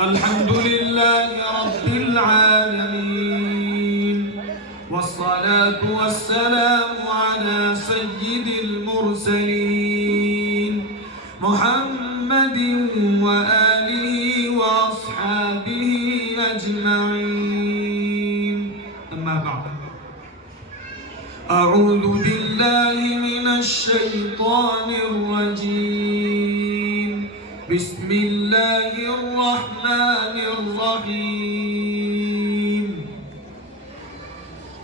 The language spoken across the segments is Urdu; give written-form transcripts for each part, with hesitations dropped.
الحمد لله رب العالمين، والصلاة والسلام على سيد المرسلين محمد وآله وأصحابه أجمعين. أما بعد، أعوذ بالله من الشيطان الرجيم. بسم الله الرحمن الرحيم.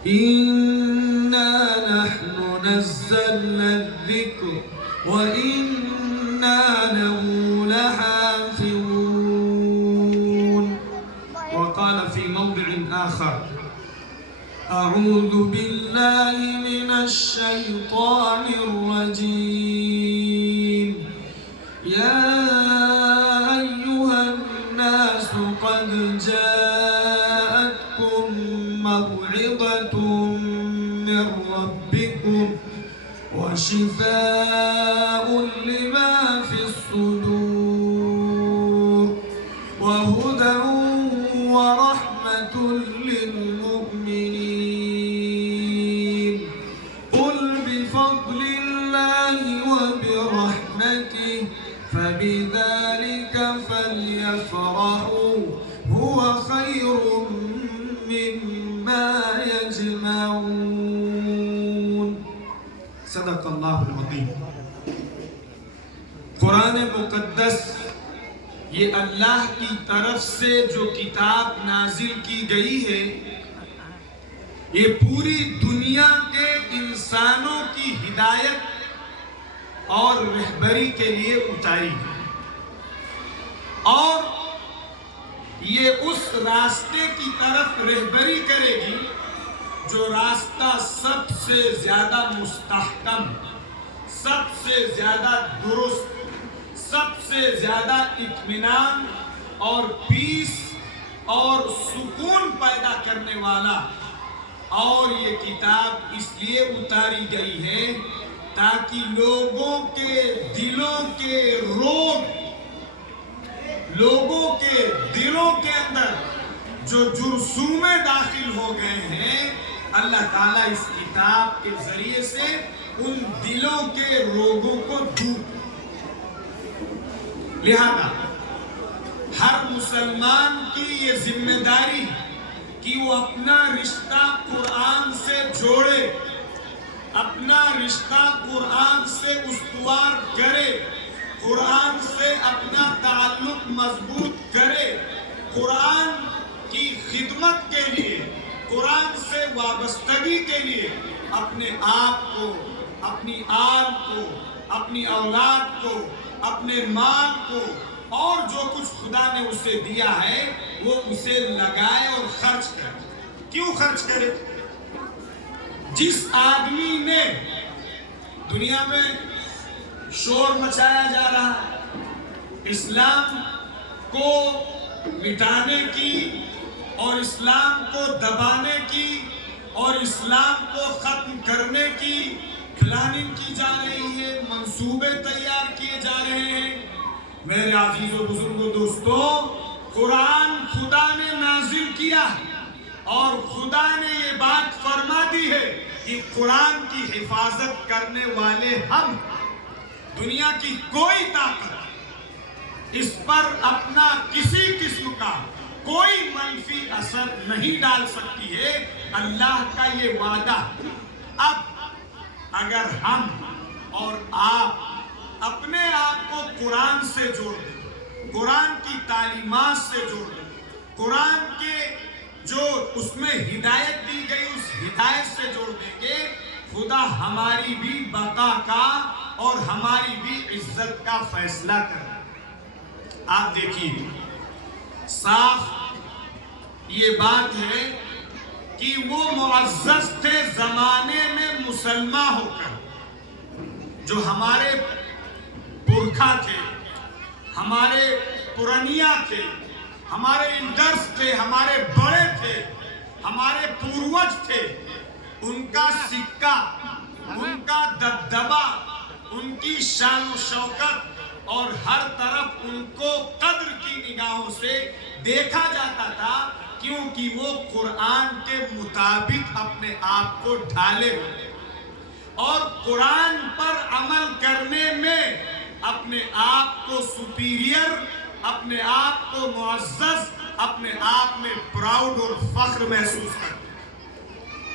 إنا نحن نزلنا الذكر وإنا له لحافظون. وقال في موضع آخر: أعوذ بالله من الشيطان الرجيم. يا قد جاءتكم موعظة من ربكم وشفاء لما في الصدور وهدى ورحمة للمؤمنين. قل بفضل الله وبرحمته فبذلك فليفرحوا هو خير مما يجمعون. صدق اللہ العظیم. قرآن مقدس یہ اللہ کی طرف سے جو کتاب نازل کی گئی ہے، یہ پوری دنیا کے انسانوں کی ہدایت اور رہبری کے لیے اتاری ہے، اور یہ اس راستے کی طرف رہبری کرے گی جو راستہ سب سے زیادہ مستحکم، سب سے زیادہ درست، سب سے زیادہ اطمینان اور پیس اور سکون پیدا کرنے والا. اور یہ کتاب اس لیے اتاری گئی ہے تاکہ لوگوں کے دلوں کے روگ، لوگوں کے دلوں کے اندر جو جرثومے داخل ہو گئے ہیں، اللہ تعالیٰ اس کتاب کے ذریعے سے ان دلوں کے روگوں کو دور. لہذا ہر مسلمان کی یہ ذمہ داری کہ وہ اپنا رشتہ قرآن سے جوڑے، اپنا رشتہ قرآن سے استوار کرے، قرآن سے اپنا تعلق مضبوط کرے، قرآن کی خدمت کے لیے، قرآن سے وابستگی کے لیے اپنے آپ کو، اپنی آل کو، اپنی اولاد کو، اپنے مال کو اور جو کچھ خدا نے اسے دیا ہے وہ اسے لگائے اور خرچ کرے. کیوں خرچ کرے؟ جس آدمی نے دنیا میں شور مچایا جا رہا ہے اسلام کو مٹانے کی اور اسلام کو دبانے کی اور اسلام کو ختم کرنے کی پلاننگ کی جا رہی ہے، منصوبے تیار کیے جا رہے ہیں. میرے عزیز و بزرگوں دوستو، قرآن خدا نے نازل کیا اور خدا نے یہ بات فرما دی ہے کہ قرآن کی حفاظت کرنے والے ہم. دنیا کی کوئی طاقت اس پر اپنا کسی قسم کا کوئی منفی اثر نہیں ڈال سکتی ہے. اللہ کا یہ وعدہ. اب اگر ہم اور آپ اپنے آپ کو قرآن سے جوڑ دیں، قرآن کی تعلیمات سے جوڑ دیں، قرآن کے جو اس میں ہدایت دی گئی اس ہدایت سے جوڑ دیں گے، خدا ہماری بھی بقا کا اور ہماری بھی عزت کا فیصلہ کرے. آپ دیکھیے، صاف یہ بات ہے کہ وہ معزز تھے زمانے میں مسلمان ہو کر، جو ہمارے پرکھا تھے، ہمارے پرانیہ تھے، ہمارے ایلڈرز تھے، ہمارے بڑے تھے، ہمارے پوروج تھے. ان کا سکہ، ان کا دبدبہ، ان کی شان و شوکت اور ہر طرف ان کو قدر کی نگاہوں سے دیکھا جاتا تھا، کیونکہ وہ قرآن کے مطابق اپنے آپ کو ڈھالے ہوئے اور قرآن پر عمل کرنے میں اپنے آپ کو سپیریئر، اپنے آپ کو معزز، اپنے آپ میں پراؤڈ اور فخر محسوس کرتے۔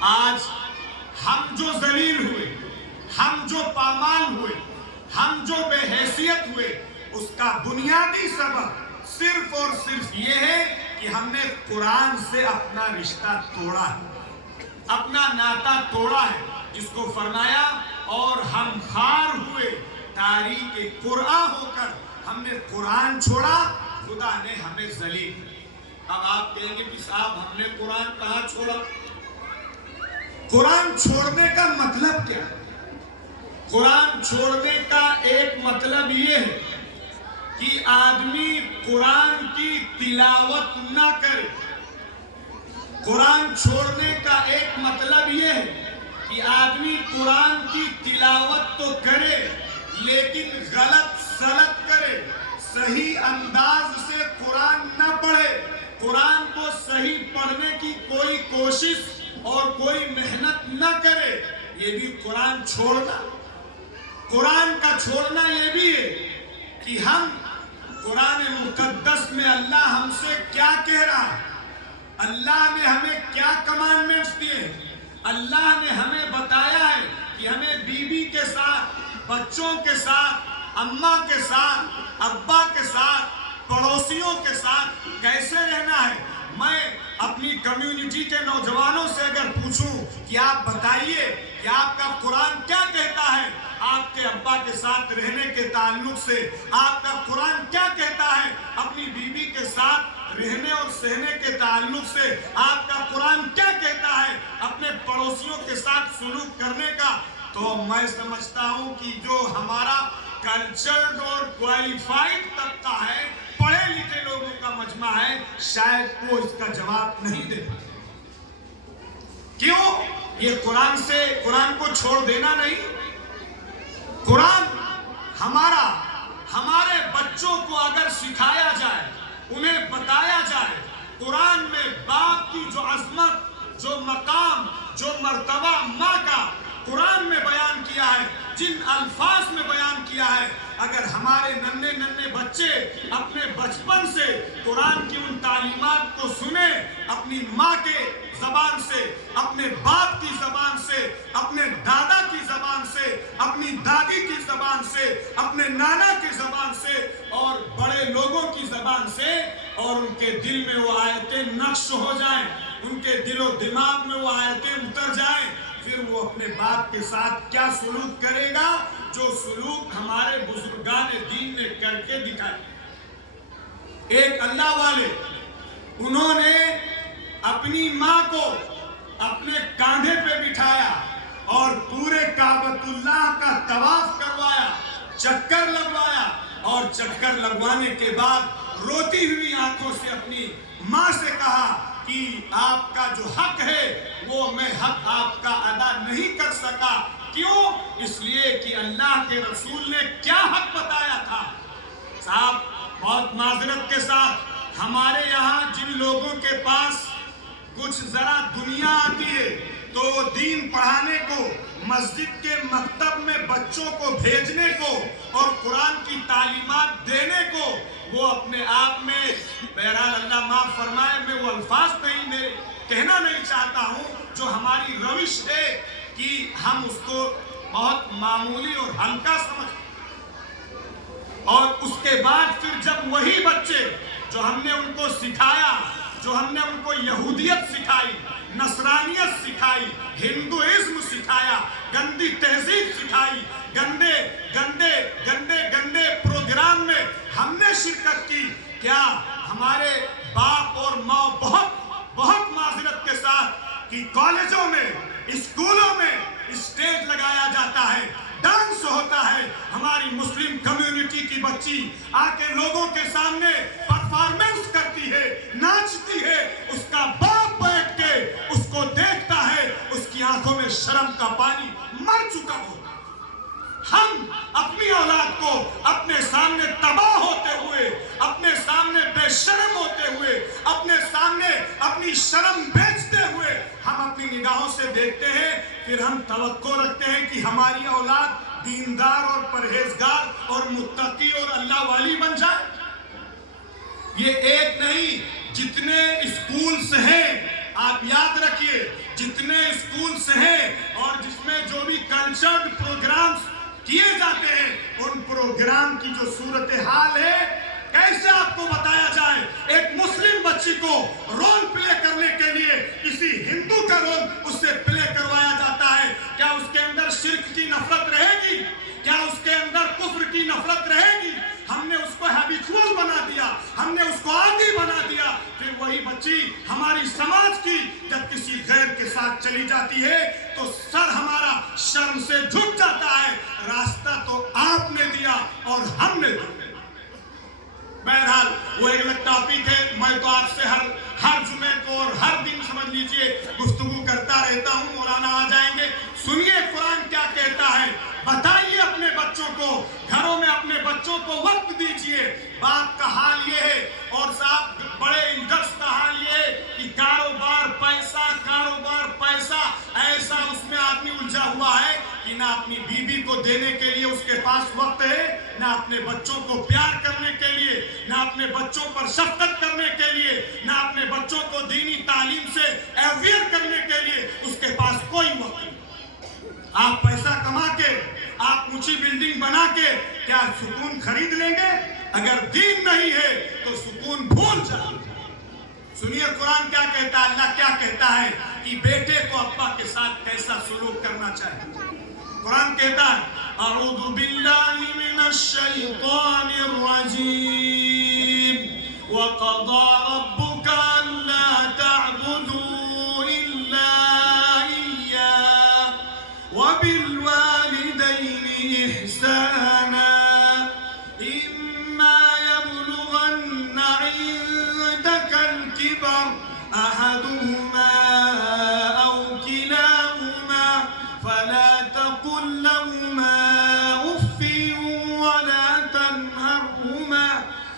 آج ہم جو ذلیل ہوئے، ہم جو پامال ہوئے، ہم جو بے حیثیت ہوئے، اس کا بنیادی سبب صرف اور صرف یہ ہے کہ ہم نے قرآن سے اپنا رشتہ توڑا ہے، اپنا ناطہ توڑا ہے، جس کو فرمایا اور ہم خار ہوئے تاریک قرآن ہو کر ہم نے قرآن چھوڑا، خدا نے ہمیں ذلیل۔ اب آپ کہیں گے کہ صاحب ہم نے قرآن کہاں چھوڑا؟ قرآن چھوڑنے کا مطلب کیا ہے؟ قرآن چھوڑنے کا ایک مطلب یہ ہے کہ آدمی قرآن کی تلاوت نہ کرے۔ قرآن چھوڑنے کا ایک مطلب یہ ہے کہ آدمی قرآن کی تلاوت تو کرے لیکن غلط سلط کرے، صحیح انداز سے قرآن نہ پڑھے، قرآن کو صحیح پڑھنے کی کوئی کوشش اور کوئی محنت نہ کرے۔ یہ بھی قرآن چھوڑنا۔ قرآن کا چھوڑنا یہ بھی ہے کہ ہم قرآن مقدس میں اللہ ہم سے کیا کہہ رہا ہے، اللہ نے ہمیں کیا کمانڈمنٹس دیے ہیں، اللہ نے ہمیں بتایا ہے کہ ہمیں بیوی کے ساتھ، بچوں کے ساتھ، اماں کے ساتھ، ابا کے ساتھ، پڑوسیوں کے ساتھ کیسے رہنا ہے۔ میں اپنی کمیونٹی کے نوجوانوں سے اگر پوچھوں کہ آپ بتائیے کہ آپ کا قرآن کیا کہتا ہے آپ کے ابا کے ساتھ رہنے کے تعلق سے، آپ کا قرآن کیا کہتا ہے اپنی بیوی کے ساتھ رہنے اور سہنے کے تعلق سے، آپ کا قرآن کیا کہتا ہے اپنے پڑوسیوں کے ساتھ سلوک کرنے کا، تو میں سمجھتا ہوں کہ جو ہمارا کلچرڈ اور کوالیفائڈ طبقہ ہے، پڑھے لکھے لوگوں کا مجمع ہے، شاید وہ اس کا جواب نہیں دے پائے۔ کیوں؟ یہ قرآن کو چھوڑ دینا نہیں۔ قرآن ہمارے بچوں کو اگر سکھایا جائے، انہیں بتایا جائے، قرآن میں باپ کی جو عظمت، جو مقام، جو مرتبہ ماں کا قرآن میں بیان کیا ہے، جن الفاظ میں بیان کیا ہے، اگر ہمارے ننھے ننھے بچے اپنے بچپن سے قرآن کی ان تعلیمات کو سنیں، اپنی ماں کے زبان سے، اپنے باپ کی زبان سے، اپنے دادا کی زبان سے، اپنی دادی کی زبان سے، اپنے نانا کی زبان سے اور بڑے لوگوں کی زبان سے، اور ان کے دل میں وہ آیتیں نقش ہو جائیں، ان کے دل و دماغ میں وہ آیتیں اتر جائیں، پھر وہ اپنے باپ کے ساتھ کیا سلوک کرے گا جو سلوک ہمارے بزرگان دین نے کر کے دکھایا۔ ایک اللہ والے، انہوں نے اپنی ماں کو اپنے کاندھے پہ بٹھایا اور پورے کعبۃ اللہ کا طواف کروایا، چکر لگوایا، اور چکر لگوانے کے بعد روتی ہوئی آنکھوں سے اپنی ماں سے کہا کہ آپ کا جو حق ہے وہ میں حق آپ کا ادا نہیں کر سکا۔ کیوں؟ اس لیے کہ اللہ کے رسول نے کیا حق بتایا تھا۔ صاحب بہت معذرت کے ساتھ، ہمارے یہاں جن لوگوں کے پاس کچھ ذرا دنیا آتی ہے تو دین پڑھانے کو، مسجد کے مکتب میں بچوں کو بھیجنے کو اور قرآن کی تعلیمات دینے کو، وہ اپنے آپ میں، بہرحال اللہ معاف فرمائے، میں وہ الفاظ کہنا نہیں چاہتا ہوں، جو ہماری روش ہے کہ ہم اس کو بہت معمولی اور ہلکا سمجھتے ہیں، اور اس کے بعد پھر جب وہی بچے جو ہم نے ان کو سکھایا، جو ہم نے ان کو یہودیت سکھائی، نصرانیت سکھائی، ہندوازم سکھایا، گندی تہذیب سکھائی، گندے پروگرام میں ہم نے شرکت کی، کیا ہمارے باپ اور ماں بہت معذرت کے ساتھ کہ کالجوں میں، اسکولوں میں اسٹیج لگایا جاتا ہے، ڈانس ہوتا ہے، ہماری مسلم کمیونٹی کی بچی آ کے لوگوں کے سامنے پرفارمنس کرتی ہے، ناچتی ہے، اس کا باپ بیٹھ کے اس کو دیکھتا ہے، اس کی آنکھوں میں شرم کا پانی مر چکا ہوتا ہے۔ ہم اپنی اولاد کو اپنے سامنے اپنی شرم بیچتے ہوئے ہم اپنی نگاہوں سے دیکھتے ہیں، پھر ہم توقع رکھتے ہیں کہ ہماری اولاد دیندار اور پرہیزگار اور متقی اور اللہ والی بن جائے۔ یہ ایک نہیں، جتنے اسکولز ہیں آپ یاد رکھیے، جتنے اسکولز ہیں اور جس میں جو بھی کلچرڈ پروگرامز کیے جاتے ہیں، ان پروگرام کی جو صورتحال ہے کیسے آپ کو بتایا جائے۔ ایک مسلم بچی کو رول پلے کرنے کے لیے کسی ہندو کا رول اس سے پلے کروایا جاتا ہے، کیا اس کے اندر شرک کی نفرت رہے گی؟ کیا اس کے اندر کفر کی نفرت رہے گی؟ ہم نے اس کو ہیبیچول بنا دیا، ہم نے اس کو عادی بنا دیا۔ پھر وہی بچی ہماری سماج کی جب کسی غیر کے ساتھ چلی جاتی ہے تو سر ہمارا شرم سے جھک جاتا ہے۔ راستہ تو آپ نے دیا اور ہم نے دیا۔ بہرحال وہ ایک الگ ٹاپک ہے، میں تو آپ سے ہر جمعے کو اور ہر دن سمجھ لیجئے گفتگو کرتا رہتا ہوں۔ مولانا آ جائیں گے، سنیے قرآن کیا کہتا ہے، بتائیے اپنے بچوں کو، گھروں میں اپنے بچوں کو وقت دیجئے۔ باپ کا حال یہ ہے اور صاحب بڑے لیڈرز کا حال یہ ہے کہ کاروبار پیسہ ایسا اس میں آدمی الجھا ہوا ہے کہ نہ اپنی بیوی کو دینے کے لیے اس کے پاس وقت ہے، نہ اپنے بچوں کو پیار کرنے کے لیے، نہ اپنے بچوں پر شفقت کرنے کے لیے، نہ اپنے بچوں کو دینی تعلیم سے اویئر کرنے کے لیے اس کے پاس کوئی وقت نہیں۔ آپ پیسہ کما کے، آپ اونچی بلڈنگ بنا کے کیا سکون خرید لیں گے؟ اگر دین نہیں ہے تو سکون بھول جائیں۔ سنیے قرآن کیا کہتا ہے، اللہ کیا کہتا ہے کہ بیٹے کو ابا کے ساتھ کیسا سلوک کرنا چاہیے۔ قرآن کہتا ہے اعوذ باللہ من الشیطان الرجیم وقضى ربك الا تعبدوا الا اياه وبالوالدين احسانا اما يبلغن عندك الكبر احدهما او كلاهما فلا تقل لهما اف ولا تنهرهما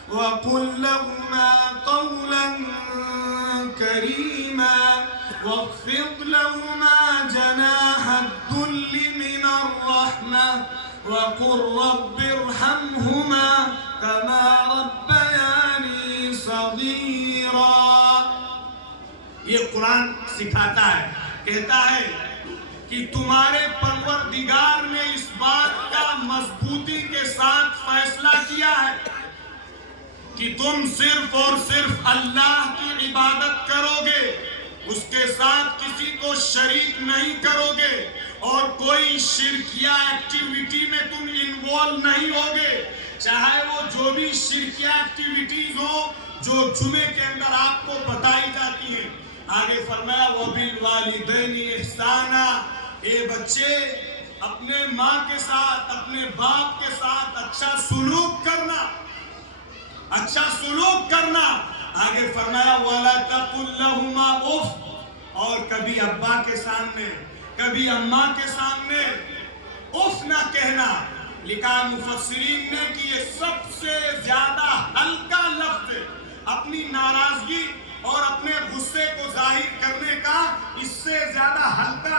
وقل لهما قولا كريما واخفض لهما جناح الذل من الرحمة وقل رب ارحمهما كما ربياني صغيرا۔ یہ قرآن سکھاتا ہے، کہتا ہے کہ تمہارے پروردگار نے اس بات کا مضبوطی کے ساتھ فیصلہ کیا ہے کہ تم صرف اور صرف اللہ کی عبادت کرو گے، اس کے ساتھ کسی کو شریک نہیں کرو گے اور کوئی شرکیہ ایکٹیویٹی میں تم انوالو نہیں ہوگے، چاہے وہ جو بھی شرکیہ ایکٹیویٹیز ہو جو جمعے کے اندر آپ کو بتائی جاتی ہیں۔ آگے فرمایا وَبِالْوَالِدَيْنِ احسانا، اے بچے اپنے ماں کے ساتھ، اپنے باپ کے ساتھ اچھا سلوک کرنا، اچھا سلوک کرنا۔ آگے فرمایا وَلَا تَقُلْ لَهُمَا اُفْ، اور کبھی ابا کے سامنے، کبھی اماں کے سامنے اف نہ کہنا۔ لکھا مفسرین نے کہ یہ سب سے زیادہ ہلکا لفظ ہے، اپنی ناراضگی اور اپنے غصے کو ظاہر کرنے کا اس سے زیادہ ہلکا